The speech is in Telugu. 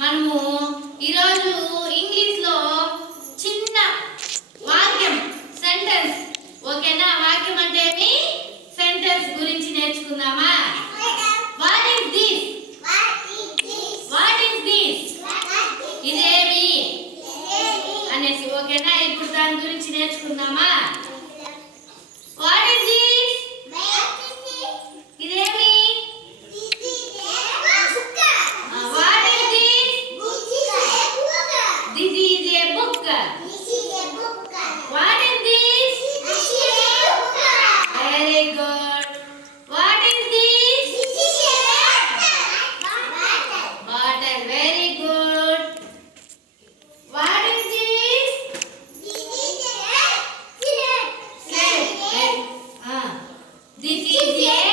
మనము ఈరోజు ఇంగ్లీష్లో చిన్న వాక్యం సెంటెన్స్ ఓకేనా? వాక్యం అంటే ఏమి? సెంటెన్స్ గురించి నేర్చుకుందామా? వాట్ ఇస్ దిస్ వాట్ ఇదేమి? అనేసి ఓకేనా? ఇప్పుడు దాని గురించి నేర్చుకుందామా? bien.